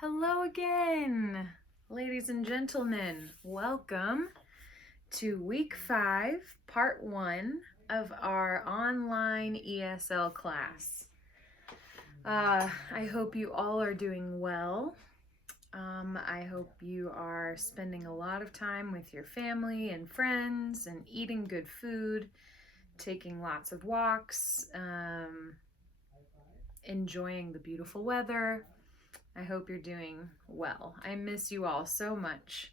Hello again, ladies and gentlemen. Welcome to week 5, part 1 of our online ESL class. I hope you all are doing well. I hope you are spending a lot of time with your family and friends and eating good food, taking lots of walks, enjoying the beautiful weather. I hope you're doing well. I miss you all so much.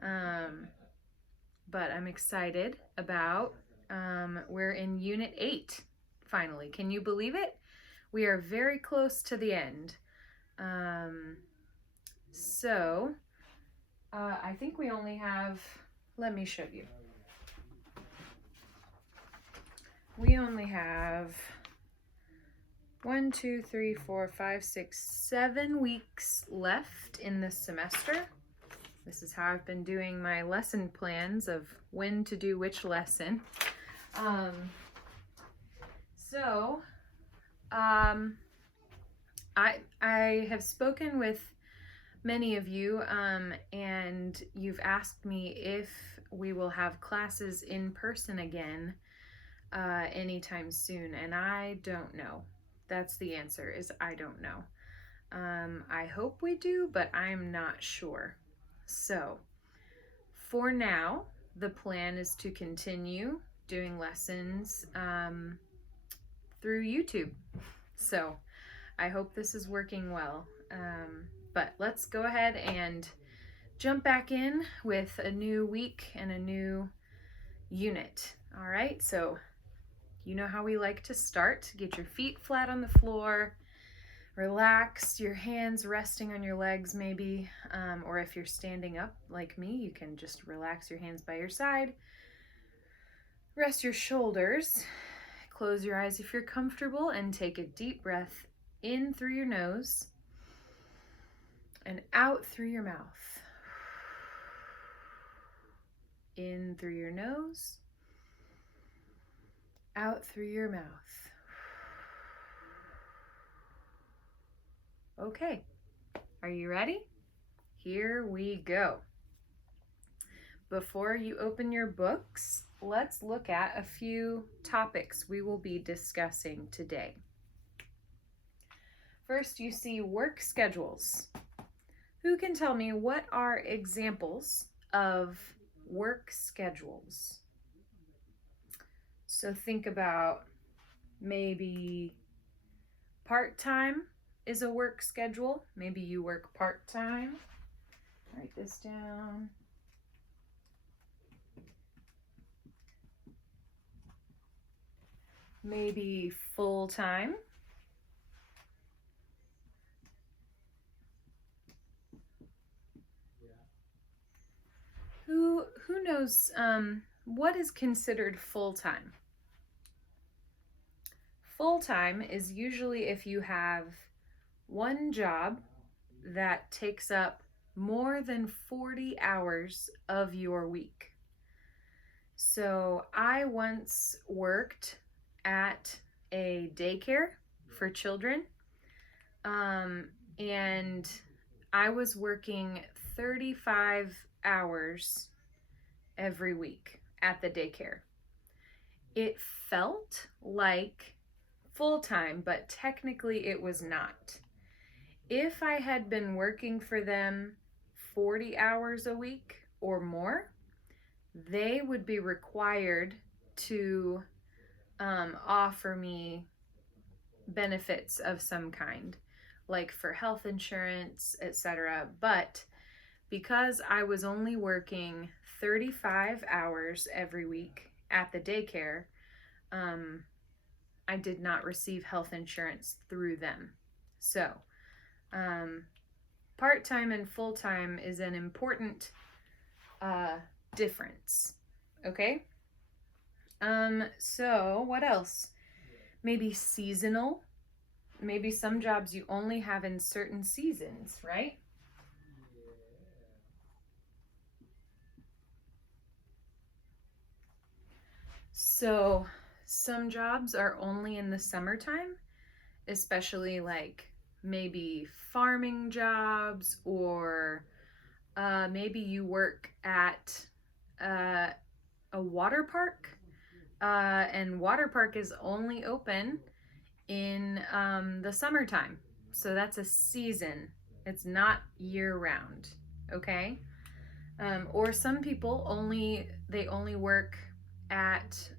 But I'm excited about, we're in Unit 8, finally. Can you believe it? We are very close to the end. I think we only have, let me show you. We only have 1, 2, 3, 4, 5, 6, 7 weeks left in this semester. This is how I've been doing my lesson plans of when to do which lesson. I have spoken with many of you, and you've asked me if we will have classes in person again anytime soon, and I don't know. That's the answer, is I don't know. I hope we do, but I'm not sure. So for now, the plan is to continue doing lessons through YouTube. So I hope this is working well. But let's go ahead and jump back in with a new week and a new unit. All right, so you know how we like to start. Get your feet flat on the floor. Relax, your hands resting on your legs maybe, or if you're standing up like me, you can just relax your hands by your side. Rest your shoulders. Close your eyes if you're comfortable and take a deep breath in through your nose and out through your mouth. In through your nose, out through your mouth. Okay, are you ready? Here we go. Before you open your books, let's look at a few topics we will be discussing today. First, you see work schedules. Who can tell me what are examples of work schedules? So think about maybe part-time is a work schedule. Maybe you work part-time. Write this down. Maybe full-time. Who knows what is considered full-time? Full-time is usually if you have one job that takes up more than 40 hours of your week. So I once worked at a daycare for children, and I was working 35 hours every week at the daycare. It felt like full-time, but technically it was not. If I had been working for them 40 hours a week or more, they would be required to offer me benefits of some kind, like for health insurance, etc. But because I was only working 35 hours every week at the daycare, I did not receive health insurance through them. So part-time and full-time is an important difference. Okay? So what else? Maybe seasonal. Maybe some jobs you only have in certain seasons, right? So some jobs are only in the summertime, especially like maybe farming jobs, or maybe you work at a water park, and water park is only open in the summertime. So that's a season. It's not year round, okay? Or some people only work at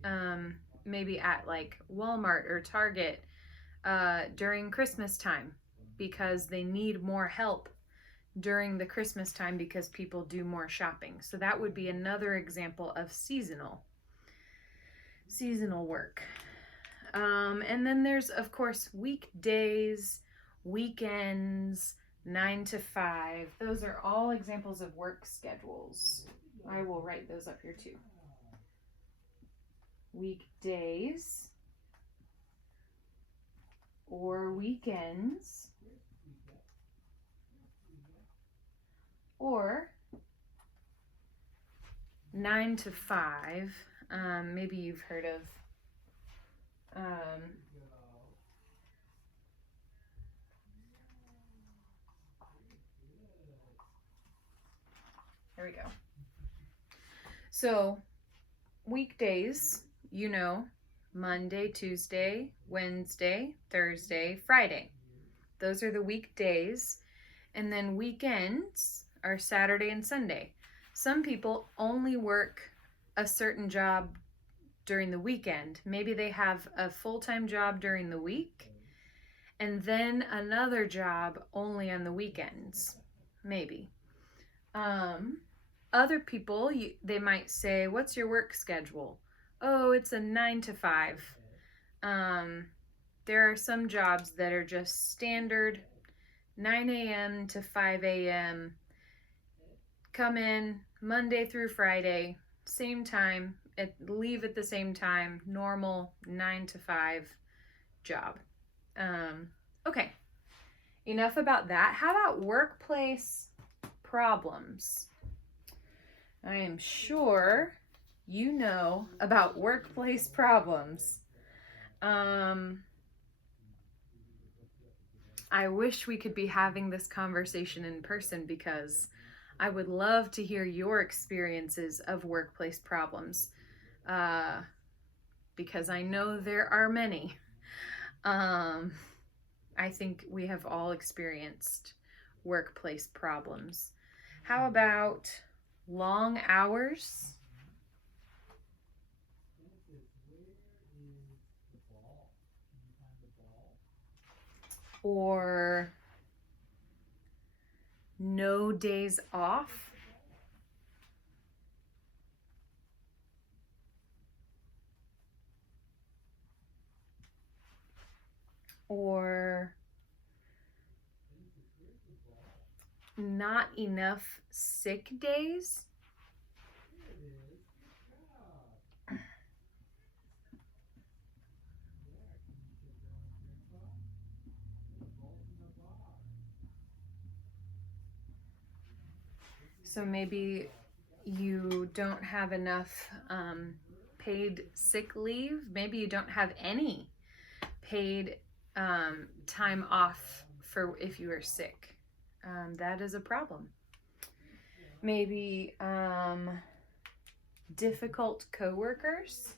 maybe at like Walmart or Target during Christmas time because they need more help during the Christmas time because people do more shopping. So that would be another example of seasonal work. And then there's, of course, weekdays, weekends, 9 to 5. Those are all examples of work schedules. I will write those up here too. Weekdays or weekends or 9 to 5. Maybe you've heard of there we go. So weekdays, Monday, Tuesday, Wednesday, Thursday, Friday. Those are the weekdays. And then weekends are Saturday and Sunday. Some people only work a certain job during the weekend. Maybe they have a full-time job during the week and then another job only on the weekends. Maybe. Other people, they might say, what's your work schedule? Oh, it's a 9 to 5. There are some jobs that are just standard 9 a.m. to 5 a.m. Come in Monday through Friday, same time, leave at the same time, normal 9 to 5 job. Okay, enough about that. How about workplace problems? I am sure you know about workplace problems. I wish we could be having this conversation in person because I would love to hear your experiences of workplace problems, because I know there are many. I think we have all experienced workplace problems. How about long hours? Or no days off? Or not enough sick days? So maybe you don't have enough paid sick leave. Maybe you don't have any paid time off for if you are sick. That is a problem. Maybe difficult coworkers.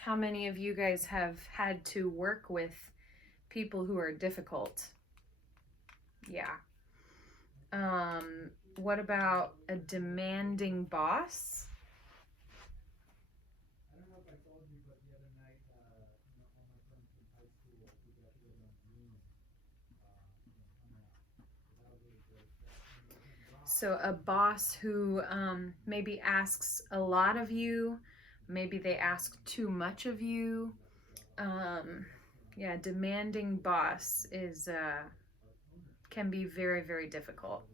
How many of you guys have had to work with people who are difficult? Yeah. What about a demanding boss? I don't know if I told you, but the other night, all my friends from high school, we got together on Zoom, that was really great. So a boss who maybe asks a lot of you, maybe they ask too much of you. Yeah, demanding boss is can be very, very difficult.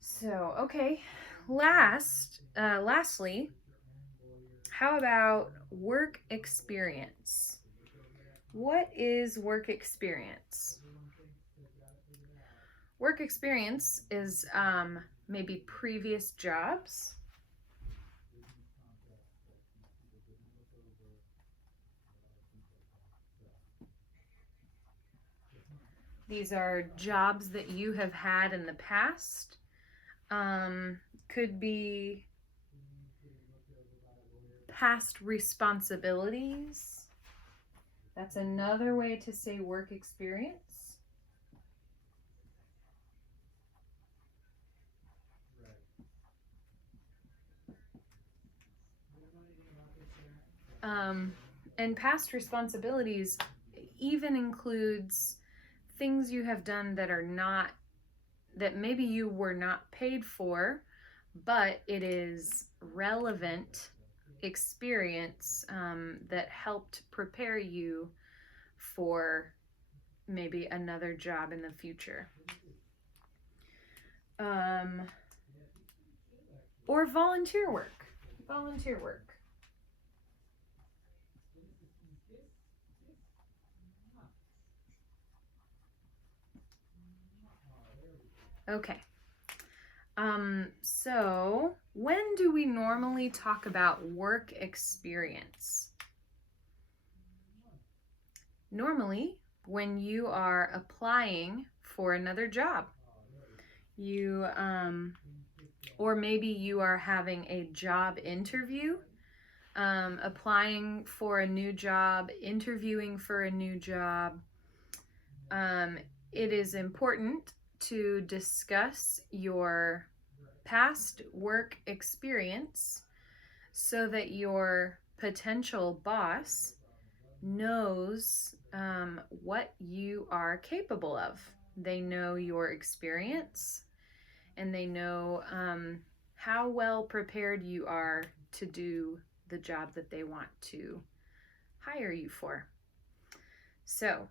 So, okay, lastly, how about work experience? What is work experience? Work experience is maybe previous jobs. These are jobs that you have had in the past. Could be past responsibilities. That's another way to say work experience. And past responsibilities even includes things you have done that are not, that maybe you were not paid for, but it is relevant experience that helped prepare you for maybe another job in the future. Or volunteer work. Volunteer work. Okay. So when do we normally talk about work experience? Normally, when you are applying for another job. You, or maybe you are having a job interview, applying for a new job, interviewing for a new job. It is important to discuss your past work experience so that your potential boss knows what you are capable of. They know your experience and they know how well prepared you are to do the job that they want to hire you for. So,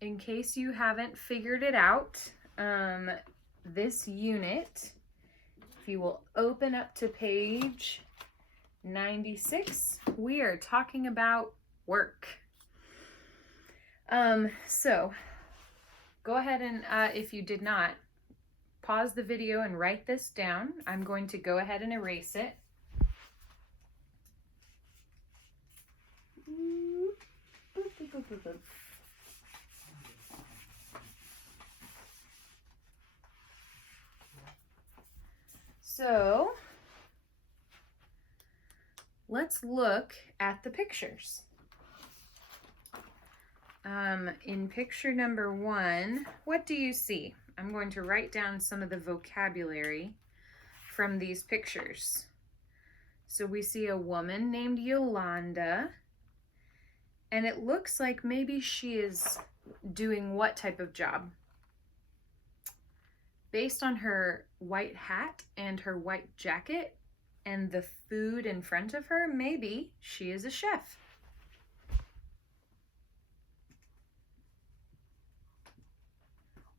in case you haven't figured it out, this unit, if you will open up to page 96, we are talking about work. So go ahead and, if you did not, pause the video and write this down. I'm going to go ahead and erase it. So let's look at the pictures. In picture number 1, what do you see? I'm going to write down some of the vocabulary from these pictures. So we see a woman named Yolanda, and it looks like maybe she is doing what type of job? Based on her white hat and her white jacket and the food in front of her, maybe she is a chef.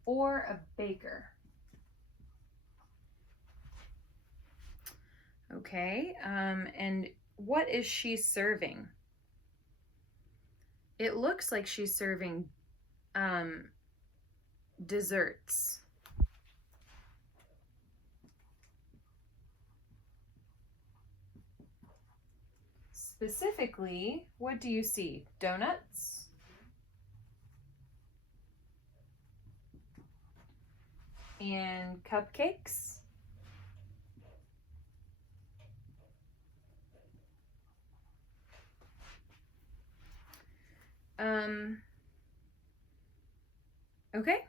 Or a baker. Okay, and what is she serving? It looks like she's serving desserts. Specifically, what do you see? Donuts? And cupcakes? Okay,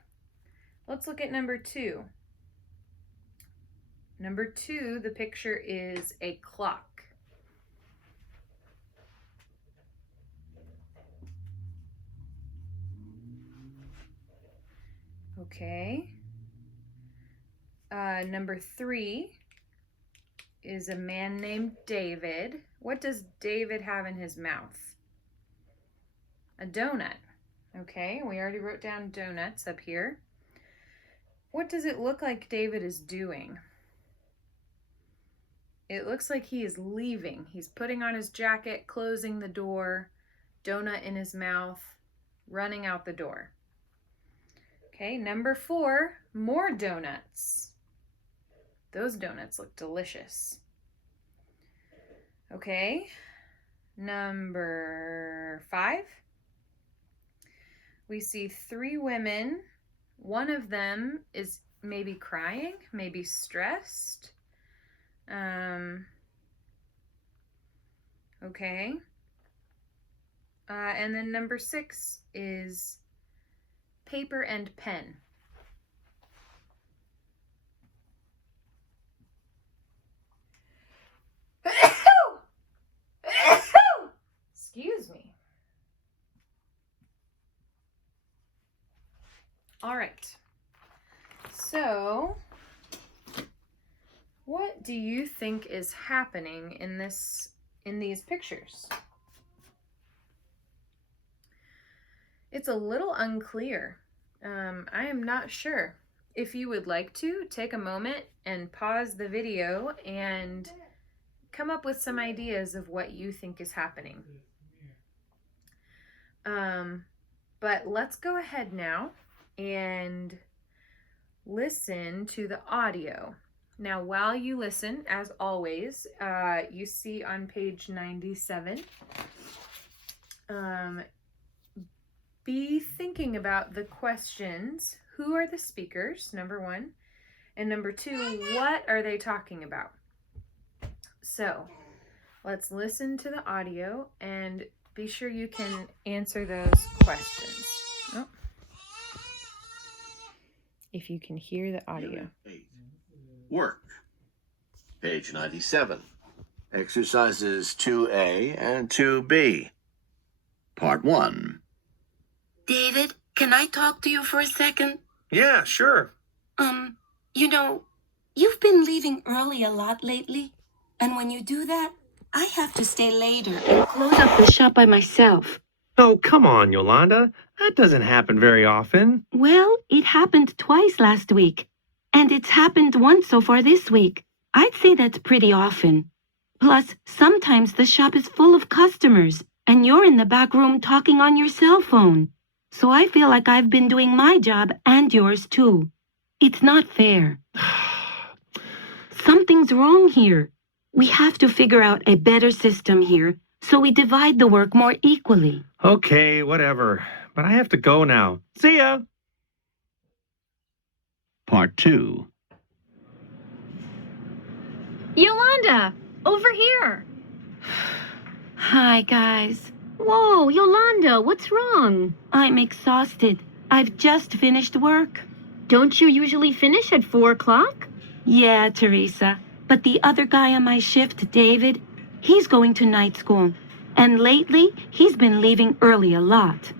let's look at number 2. Number 2, the picture is a clock. Okay. Number 3 is a man named David. What does David have in his mouth? A donut. Okay, we already wrote down donuts up here. What does it look like David is doing? It looks like he is leaving. He's putting on his jacket, closing the door, donut in his mouth, running out the door. Okay, number 4, more donuts. Those donuts look delicious. Okay, number 5. We see 3 women. One of them is maybe crying, maybe stressed. Okay. And then number 6 is paper and pen. Excuse me. All right. So, what do you think is happening in these pictures? It's a little unclear. I am not sure. If you would like to, take a moment and pause the video and come up with some ideas of what you think is happening. But let's go ahead now and listen to the audio. Now, while you listen, as always, you see on page 97, be thinking about the questions. Who are the speakers, number 1? And number 2, what are they talking about? So, let's listen to the audio and be sure you can answer those questions. Oh. If you can hear the audio. Work. Page 97. Exercises 2A and 2B. Part 1. David, can I talk to you for a second? Yeah, sure. You've been leaving early a lot lately. And when you do that, I have to stay later and close up the shop by myself. Oh, come on, Yolanda. That doesn't happen very often. Well, it happened twice last week. And it's happened once so far this week. I'd say that's pretty often. Plus, sometimes the shop is full of customers, and you're in the back room talking on your cell phone. So I feel like I've been doing my job and yours too. It's not fair. Something's wrong here. We have to figure out a better system here so we divide the work more equally. Okay, whatever. But I have to go now. See ya! Part 2. Yolanda, over here. Hi, guys. Whoa, Yolanda, what's wrong? I'm exhausted. I've just finished work. Don't you usually finish at 4 o'clock? Yeah, Teresa. But the other guy on my shift, David, he's going to night school. And lately, he's been leaving early a lot.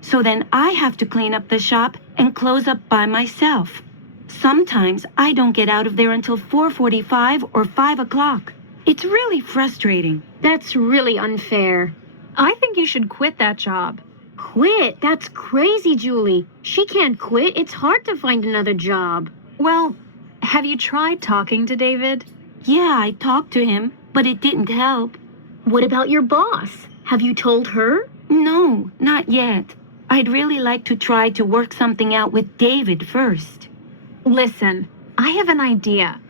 So then I have to clean up the shop and close up by myself. Sometimes I don't get out of there until 4:45 or 5 o'clock. It's really frustrating. That's really unfair. I think you should quit that job. Quit? That's crazy, Julie. She can't quit. It's hard to find another job. Well, have you tried talking to David? Yeah, I talked to him, but it didn't help. What about your boss? Have you told her? No, not yet. I'd really like to try to work something out with David first. Listen, I have an idea.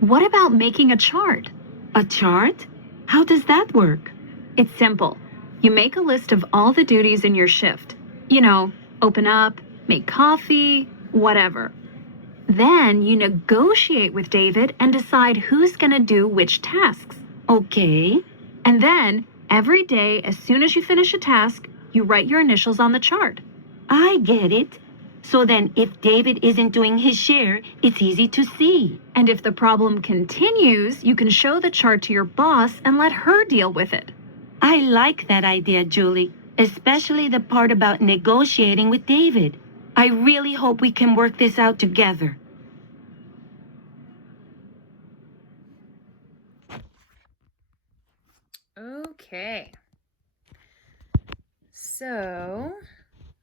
What about making a chart? A chart? How does that work? It's simple. You make a list of all the duties in your shift. You know, open up, make coffee, whatever. Then you negotiate with David and decide who's going to do which tasks. Okay. And then, every day, as soon as you finish a task, you write your initials on the chart. I get it. So then if David isn't doing his share, it's easy to see. And if the problem continues, you can show the chart to your boss and let her deal with it. I like that idea, Julie, especially the part about negotiating with David. I really hope we can work this out together. Okay. So,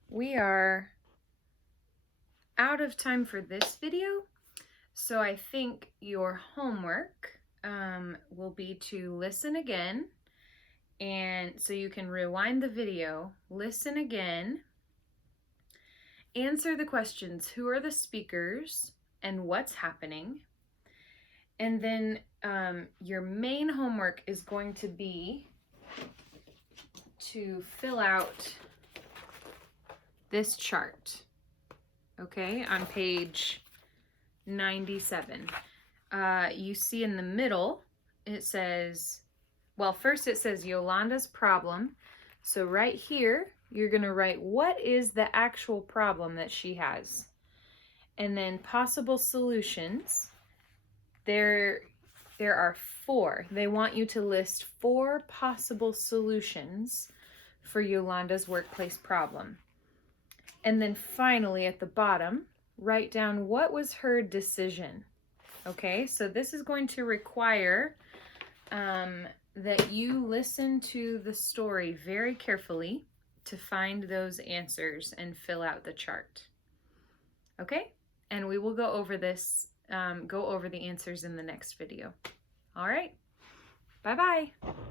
we are out of time for this video. So I think your homework will be to listen again. And so you can rewind the video, listen again, answer the questions. Who are the speakers and what's happening? And then your main homework is going to be to fill out this chart, okay, on page 97. You see in the middle, it says, well, first it says Yolanda's problem. So right here, you're going to write what is the actual problem that she has. And then possible solutions. There are 4. They want you to list 4 possible solutions for Yolanda's workplace problem. And then finally at the bottom, write down what was her decision. Okay, so this is going to require that you listen to the story very carefully to find those answers and fill out the chart. Okay, and we will go over this, go over the answers in the next video. All right, bye-bye.